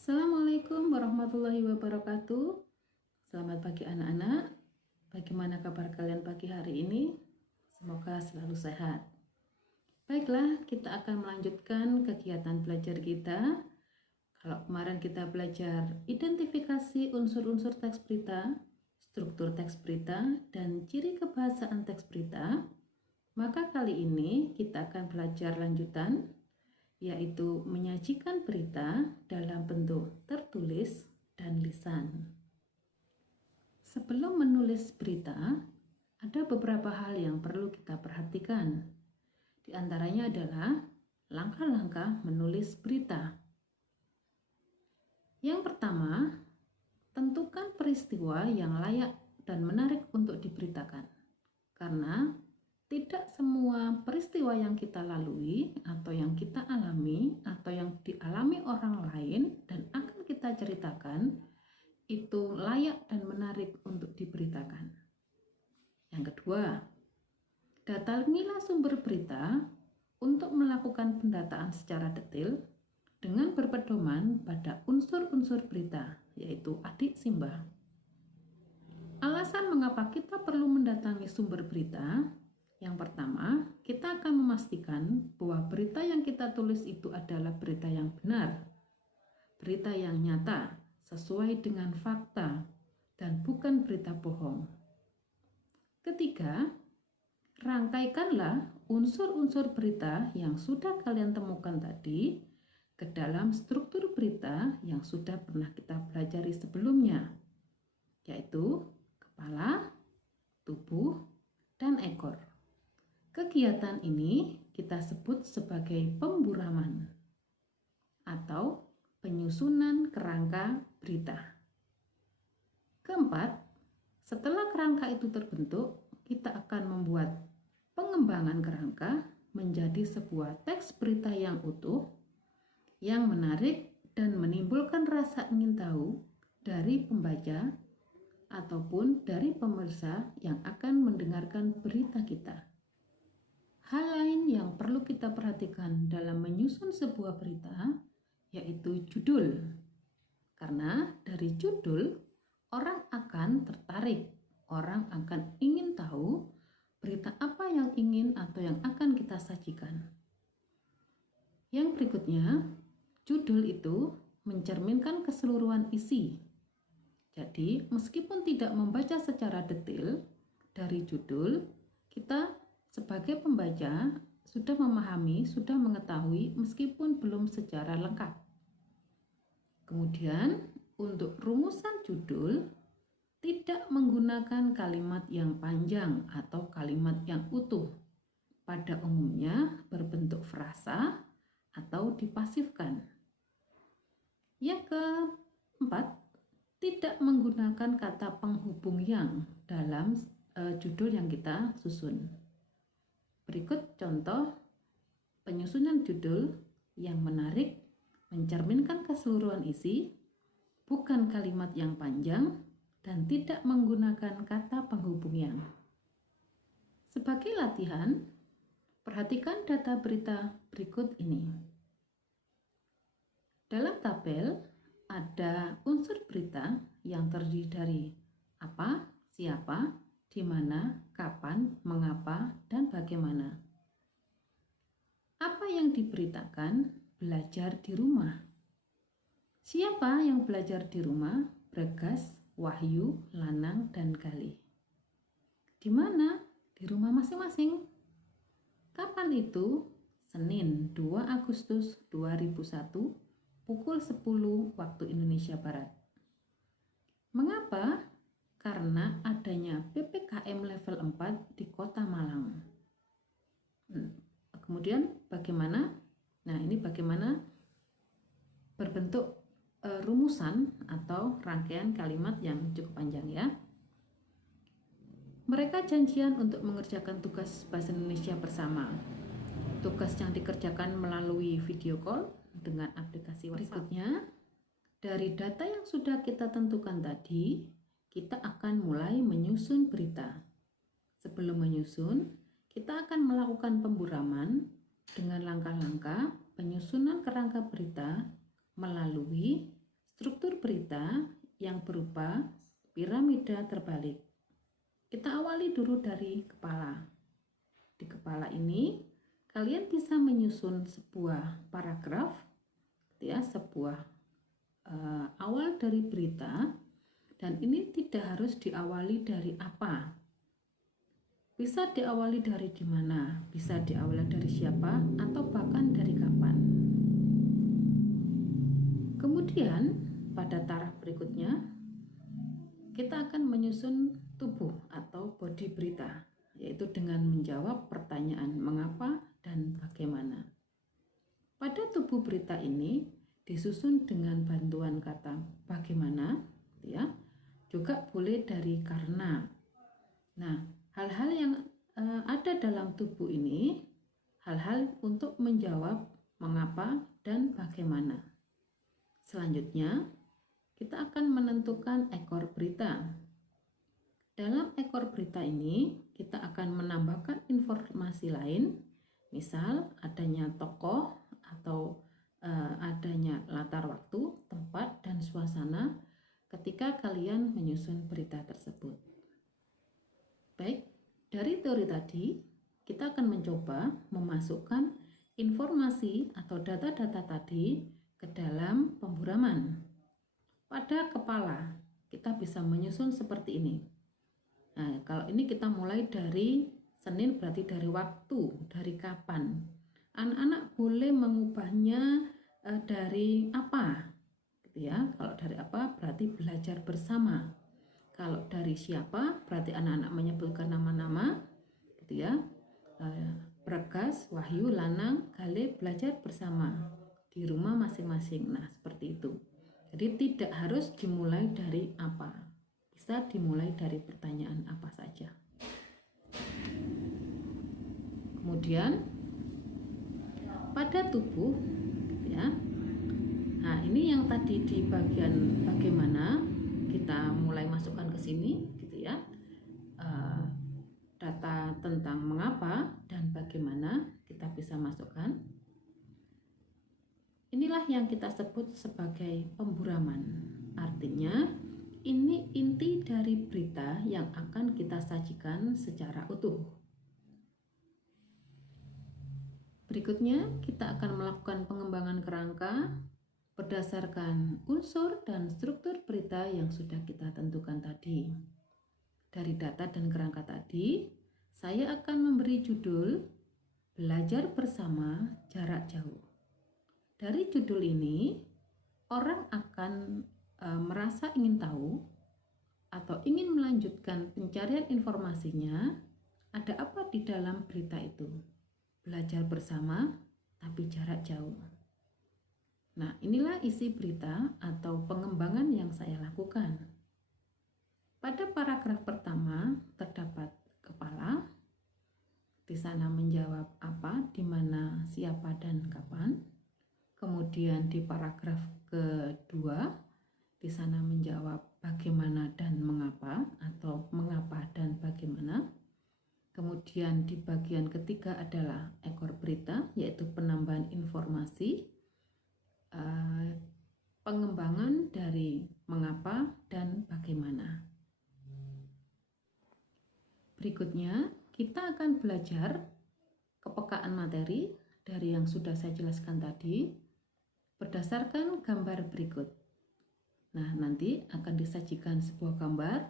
Assalamualaikum warahmatullahi wabarakatuh. Selamat pagi anak-anak. Bagaimana kabar kalian pagi hari ini? Semoga selalu sehat. Baiklah, kita akan melanjutkan kegiatan belajar kita. Kalau kemarin kita belajar identifikasi unsur-unsur teks berita, struktur teks berita, dan ciri kebahasaan teks berita, maka kali ini kita akan belajar lanjutan, yaitu menyajikan berita dalam bentuk tertulis dan lisan. Sebelum menulis berita, ada beberapa hal yang perlu kita perhatikan. Di antaranya adalah langkah-langkah menulis berita. Yang pertama, tentukan peristiwa yang layak dan menarik untuk diberitakan. Karena tidak semua peristiwa yang kita lalui atau yang kita alami atau yang dialami orang lain dan akan kita ceritakan itu layak dan menarik untuk diberitakan. Yang kedua, datangilah sumber berita untuk melakukan pendataan secara detail dengan berpedoman pada unsur-unsur berita, yaitu adik simbah. Alasan mengapa kita perlu mendatangi sumber berita: yang pertama, kita akan memastikan bahwa berita yang kita tulis itu adalah berita yang benar, berita yang nyata, sesuai dengan fakta, dan bukan berita bohong. Ketiga, rangkaikanlah unsur-unsur berita yang sudah kalian temukan tadi ke dalam struktur berita yang sudah pernah kita pelajari sebelumnya, yaitu kepala, tubuh, dan ekor. Kegiatan ini kita sebut sebagai pemburaman atau penyusunan kerangka berita. Keempat, setelah kerangka itu terbentuk, kita akan membuat pengembangan kerangka menjadi sebuah teks berita yang utuh, yang menarik dan menimbulkan rasa ingin tahu dari pembaca ataupun dari pemirsa yang akan mendengarkan berita kita. Hal lain yang perlu kita perhatikan dalam menyusun sebuah berita yaitu judul. Karena dari judul, orang akan tertarik, orang akan ingin tahu berita apa yang ingin atau yang akan kita sajikan. Yang berikutnya, judul itu mencerminkan keseluruhan isi. Jadi, meskipun tidak membaca secara detail dari judul, kita sebagai pembaca sudah memahami, sudah mengetahui meskipun belum secara lengkap. Kemudian, untuk rumusan judul, tidak menggunakan kalimat yang panjang atau kalimat yang utuh. Pada umumnya berbentuk frasa atau dipasifkan. Yang keempat, tidak menggunakan kata penghubung yang dalam judul yang kita susun. Berikut contoh penyusunan judul yang menarik, mencerminkan keseluruhan isi, bukan kalimat yang panjang, dan tidak menggunakan kata penghubung yang. Sebagai latihan, perhatikan data berita berikut ini. Dalam tabel ada unsur berita yang terdiri dari apa, siapa, di mana, kapan, mengapa, dan bagaimana. Apa yang diberitakan? Belajar di rumah. Siapa yang belajar di rumah? Bragas, Wahyu, Lanang, dan Galih. Di mana? Di rumah masing-masing. Kapan itu? Senin 2 Agustus 2001 pukul 10 waktu Indonesia Barat. Mengapa? Karena adanya PPKM level 4 di Kota Malang. Kemudian bagaimana? Nah, ini bagaimana berbentuk rumusan atau rangkaian kalimat yang cukup panjang ya. Mereka janjian untuk mengerjakan tugas bahasa Indonesia bersama. Tugas yang dikerjakan melalui video call dengan aplikasi WhatsApp. Berikutnya, dari data yang sudah kita tentukan tadi, kita akan mulai menyusun berita. Sebelum menyusun, kita akan melakukan pemburaman dengan langkah-langkah penyusunan kerangka berita melalui struktur berita yang berupa piramida terbalik. Kita awali dulu dari kepala. Di kepala ini, kalian bisa menyusun sebuah paragraf, ya, sebuah awal dari berita, dan ini tidak harus diawali dari apa. Bisa diawali dari di mana, bisa diawali dari siapa, atau bahkan dari kapan. Kemudian, pada taraf berikutnya, kita akan menyusun tubuh atau bodi berita, yaitu dengan menjawab pertanyaan mengapa dan bagaimana. Pada tubuh berita ini disusun dengan bantuan kata bagaimana, ya, juga boleh dari karena. Nah, hal-hal yang ada dalam tubuh ini, hal-hal untuk menjawab mengapa dan bagaimana. Selanjutnya, kita akan menentukan ekor berita. Dalam ekor berita ini, kita akan menambahkan informasi lain, misal adanya tokoh atau adanya latar waktu, tempat, dan suasana ketika kalian menyusun berita tersebut. Baik, dari teori tadi, kita akan mencoba memasukkan informasi atau data-data tadi ke dalam pemburaman. Pada kepala, kita bisa menyusun seperti ini. Nah, kalau ini kita mulai dari Senin, berarti dari waktu, dari kapan. Anak-anak boleh mengubahnya dari apa, gitu ya. Kalau dari apa berarti belajar bersama. Kalau dari siapa berarti anak-anak menyebutkan nama-nama, gitu ya. Bergas, Wahyu, Lanang, Gale belajar bersama di rumah masing-masing. Nah, seperti itu. Jadi tidak harus dimulai dari apa. Bisa dimulai dari pertanyaan apa saja. Kemudian pada tubuh, ya. Nah, ini yang tadi di bagian bagaimana kita mulai masukkan ke sini, gitu ya. Data tentang mengapa dan bagaimana kita bisa masukkan. Inilah yang kita sebut sebagai pemburaman. Artinya, ini inti dari berita yang akan kita sajikan secara utuh. Berikutnya, kita akan melakukan pengembangan kerangka berdasarkan unsur dan struktur berita yang sudah kita tentukan tadi. Dari data dan kerangka tadi, saya akan memberi judul Belajar Bersama Jarak Jauh. Dari judul ini, orang akan merasa ingin tahu atau ingin melanjutkan pencarian informasinya, ada apa di dalam berita itu. Belajar bersama, tapi jarak jauh. Nah, inilah isi berita atau pengembangan yang saya lakukan. Pada paragraf pertama terdapat kepala. Di sana menjawab apa, di mana, siapa, dan kapan. Kemudian di paragraf kedua, di sana menjawab bagaimana dan mengapa, atau mengapa dan bagaimana. Kemudian di bagian ketiga adalah ekor berita, yaitu penambahan informasi, pengembangan dari mengapa dan bagaimana. Berikutnya, kita akan belajar kepekaan materi dari yang sudah saya jelaskan tadi berdasarkan gambar berikut. Nah, nanti akan disajikan sebuah gambar,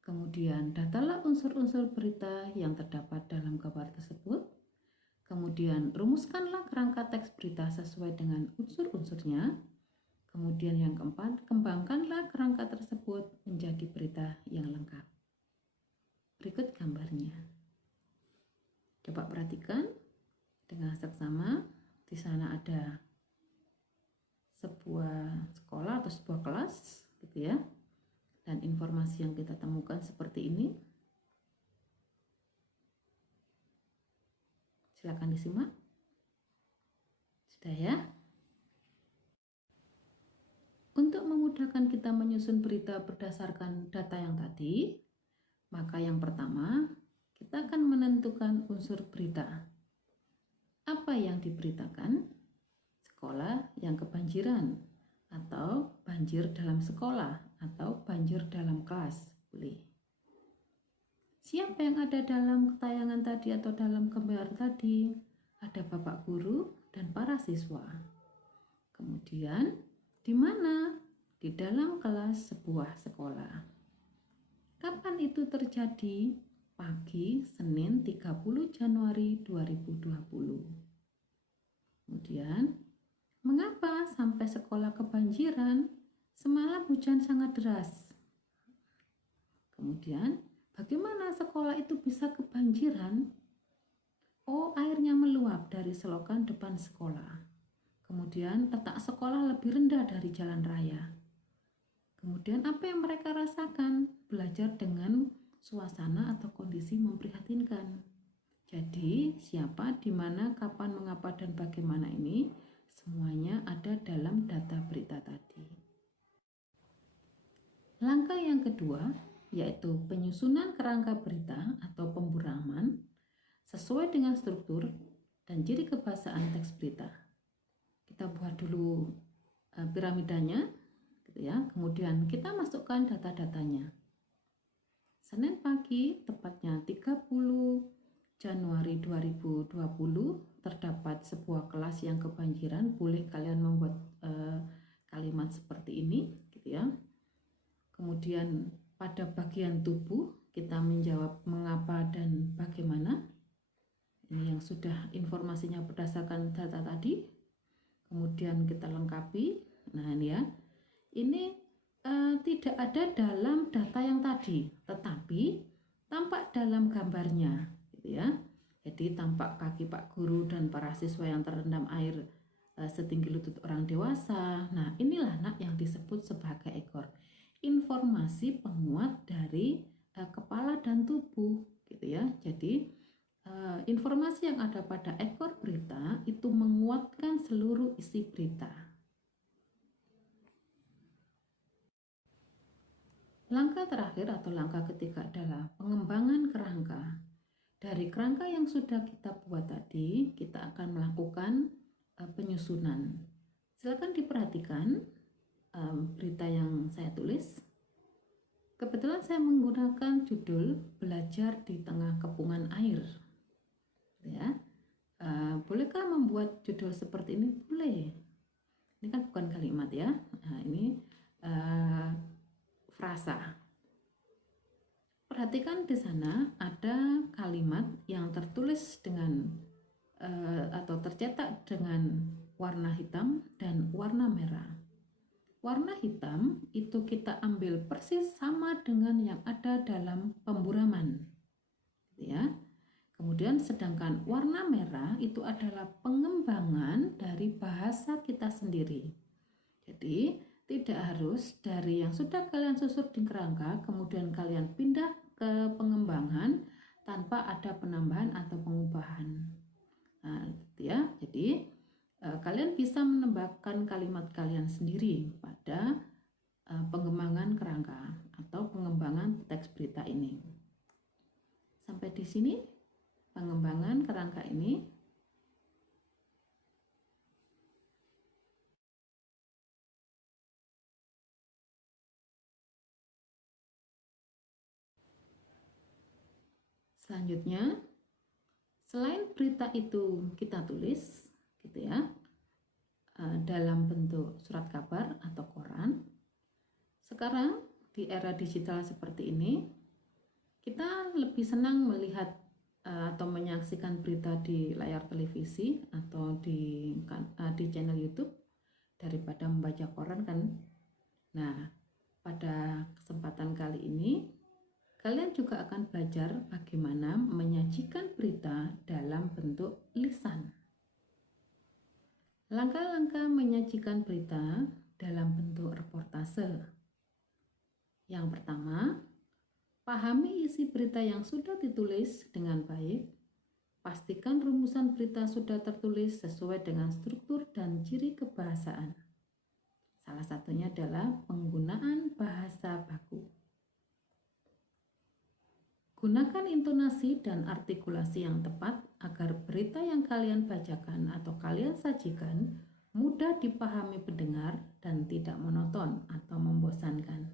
kemudian datalah unsur-unsur berita yang terdapat dalam gambar tersebut, kemudian rumuskanlah kerangka teks berita sesuai dengan unsur-unsurnya, kemudian yang keempat, kembangkanlah kerangka tersebut menjadi berita yang lengkap. Berikut gambarnya. Coba perhatikan dengan seksama. Di sana ada sebuah sekolah atau sebuah kelas, gitu ya. Dan informasi yang kita temukan seperti ini. Silakan disimak. Sudah ya? Untuk memudahkan kita menyusun berita berdasarkan data yang tadi, maka yang pertama, kita akan menentukan unsur berita. Apa yang diberitakan? Sekolah yang kebanjiran. atau banjir dalam sekolah atau banjir dalam kelas, boleh. Siapa yang ada dalam tayangan tadi atau dalam gambar tadi? Ada Bapak Guru dan para siswa. Kemudian, di mana? Di dalam kelas sebuah sekolah. Kapan itu terjadi? Pagi Senin 30 Januari 2020. Kemudian, mengapa sampai sekolah kebanjiran? Semalam hujan sangat deras. Kemudian, bagaimana sekolah itu bisa kebanjiran? Oh, airnya meluap dari selokan depan sekolah. Kemudian, letak sekolah lebih rendah dari jalan raya. Kemudian, apa yang mereka rasakan? Belajar dengan suasana atau kondisi memprihatinkan. Jadi, siapa, di mana, kapan, mengapa, dan bagaimana ini semuanya ada dalam data berita tadi. Langkah yang kedua yaitu penyusunan kerangka berita atau pemburaman sesuai dengan struktur dan ciri kebahasaan teks berita. Kita buat dulu piramidanya, gitu ya. Kemudian kita masukkan data-datanya. Senin pagi, tepatnya 30 Januari 2020, terdapat sebuah kelas yang kebanjiran. Boleh kalian membuat kalimat seperti ini, gitu ya. Kemudian pada bagian tubuh kita menjawab mengapa dan bagaimana. Ini yang sudah informasinya berdasarkan data tadi. Kemudian kita lengkapi. Nah ini ya, ini tidak ada dalam data yang tadi, tetapi tampak dalam gambarnya, gitu ya. Jadi tampak kaki Pak Guru dan para siswa yang terendam air setinggi lutut orang dewasa. Nah inilah nak yang disebut sebagai ekor. Informasi penguat dari kepala dan tubuh, gitu ya. Jadi informasi yang ada pada ekor berita itu menguatkan seluruh isi berita. Langkah terakhir atau langkah ketiga adalah pengembangan kerangka. Dari kerangka yang sudah kita buat tadi, kita akan melakukan penyusunan. Silakan diperhatikan berita yang saya tulis. Kebetulan saya menggunakan judul Belajar di Tengah Kepungan Air. Ya, bolehkah membuat judul seperti ini? Boleh. Ini kan bukan kalimat ya. Nah, ini frasa. Perhatikan di sana ada kalimat yang tertulis dengan atau tercetak dengan warna hitam dan warna merah. Warna hitam itu kita ambil persis sama dengan yang ada dalam pemburaman, ya. Kemudian sedangkan warna merah itu adalah pengembangan dari bahasa kita sendiri. Jadi tidak harus dari yang sudah kalian susun di kerangka kemudian kalian pindah ke pengembangan tanpa ada penambahan atau pengubahan. Nah, gitu ya. Jadi kalian bisa menambahkan kalimat kalian sendiri pada pengembangan kerangka atau pengembangan teks berita ini. Sampai di sini pengembangan kerangka ini. Selanjutnya, selain berita itu kita tulis, gitu ya, dalam bentuk surat kabar atau koran. Sekarang di era digital seperti ini, kita lebih senang melihat atau menyaksikan berita di layar televisi atau di channel YouTube daripada membaca koran kan. Nah, pada kesempatan kali ini kalian juga akan belajar bagaimana menyajikan berita dalam bentuk lisan. Langkah-langkah menyajikan berita dalam bentuk reportase. Yang pertama, pahami isi berita yang sudah ditulis dengan baik. Pastikan rumusan berita sudah tertulis sesuai dengan struktur dan ciri kebahasaan. Salah satunya adalah penggunaan bahasa baku. Gunakan intonasi dan artikulasi yang tepat agar berita yang kalian bacakan atau kalian sajikan mudah dipahami pendengar dan tidak monoton atau membosankan.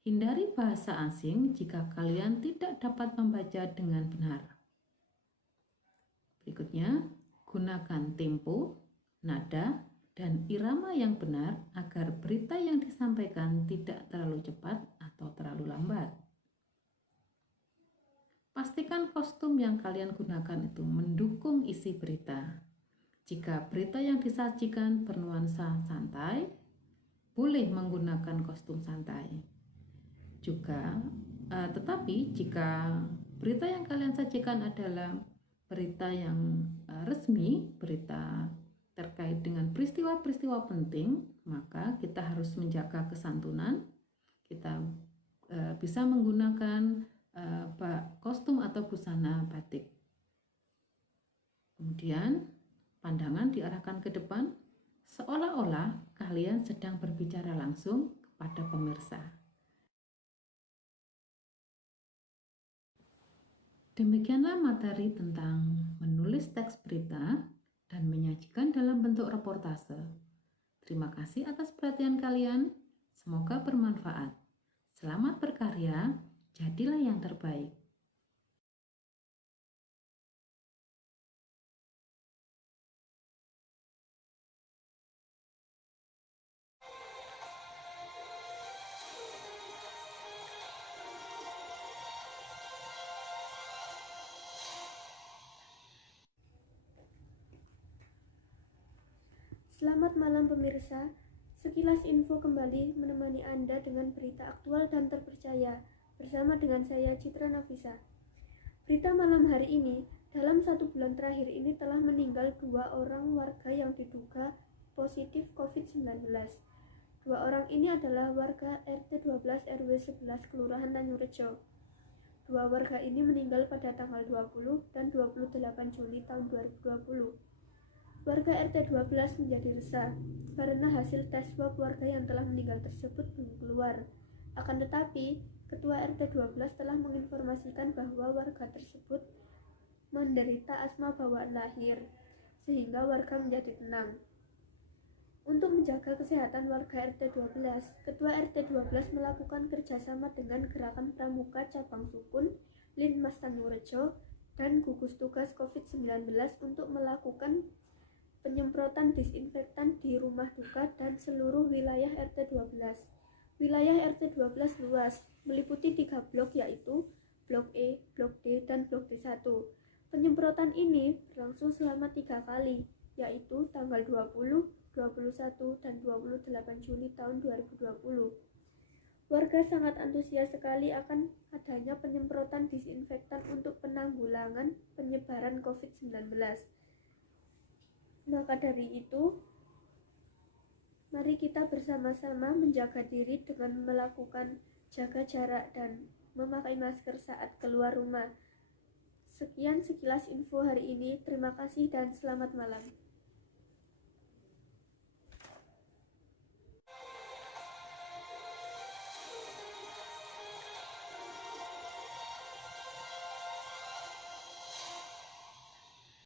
Hindari bahasa asing jika kalian tidak dapat membaca dengan benar. Berikutnya, gunakan tempo, nada, dan irama yang benar agar berita yang disampaikan tidak terlalu cepat atau terlalu lambat. Pastikan kostum yang kalian gunakan itu mendukung isi berita. Jika berita yang disajikan bernuansa santai, boleh menggunakan kostum santai. Tetapi jika berita yang kalian sajikan adalah berita yang resmi, berita terkait dengan peristiwa-peristiwa penting, maka kita harus menjaga kesantunan. Kita bisa menggunakan kostum atau busana batik. Kemudian pandangan diarahkan ke depan, seolah-olah kalian sedang berbicara langsung kepada pemirsa. Demikianlah materi tentang menulis teks berita dan menyajikan dalam bentuk reportase. Terima kasih atas perhatian kalian. Semoga bermanfaat. Selamat berkarya, jadilah yang terbaik. Selamat malam pemirsa, sekilas info kembali menemani Anda dengan berita aktual dan terpercaya bersama dengan saya Citra Nafisa. Berita malam hari ini, dalam 1 bulan terakhir ini telah meninggal 2 orang warga yang diduga positif COVID-19. 2 orang ini adalah warga RT 12 RW 11 Kelurahan Tanjungrejo. 2 warga ini meninggal pada tanggal 20 dan 28 Juli tahun 2020. Warga RT 12 menjadi resah karena hasil tes swab warga yang telah meninggal tersebut belum keluar. Akan tetapi, Ketua RT 12 telah menginformasikan bahwa warga tersebut menderita asma bawaan lahir, sehingga warga menjadi tenang. Untuk menjaga kesehatan warga RT 12, Ketua RT 12 melakukan kerjasama dengan Gerakan Pramuka Cabang Sukun, Linmas Tanjungrejo, dan gugus tugas COVID-19 untuk melakukan penyemprotan disinfektan di rumah duka dan seluruh wilayah RT 12. Wilayah RT 12 luas, meliputi 3 blok yaitu Blok E, Blok D, dan Blok D1. Penyemprotan ini berlangsung selama 3 kali, yaitu tanggal 20, 21, dan 28 Juli tahun 2020. Warga sangat antusias sekali akan adanya penyemprotan disinfektan untuk penanggulangan penyebaran COVID-19. Maka dari itu, mari kita bersama-sama menjaga diri dengan melakukan jaga jarak dan memakai masker saat keluar rumah. Sekian sekilas info hari ini. Terima kasih dan selamat malam.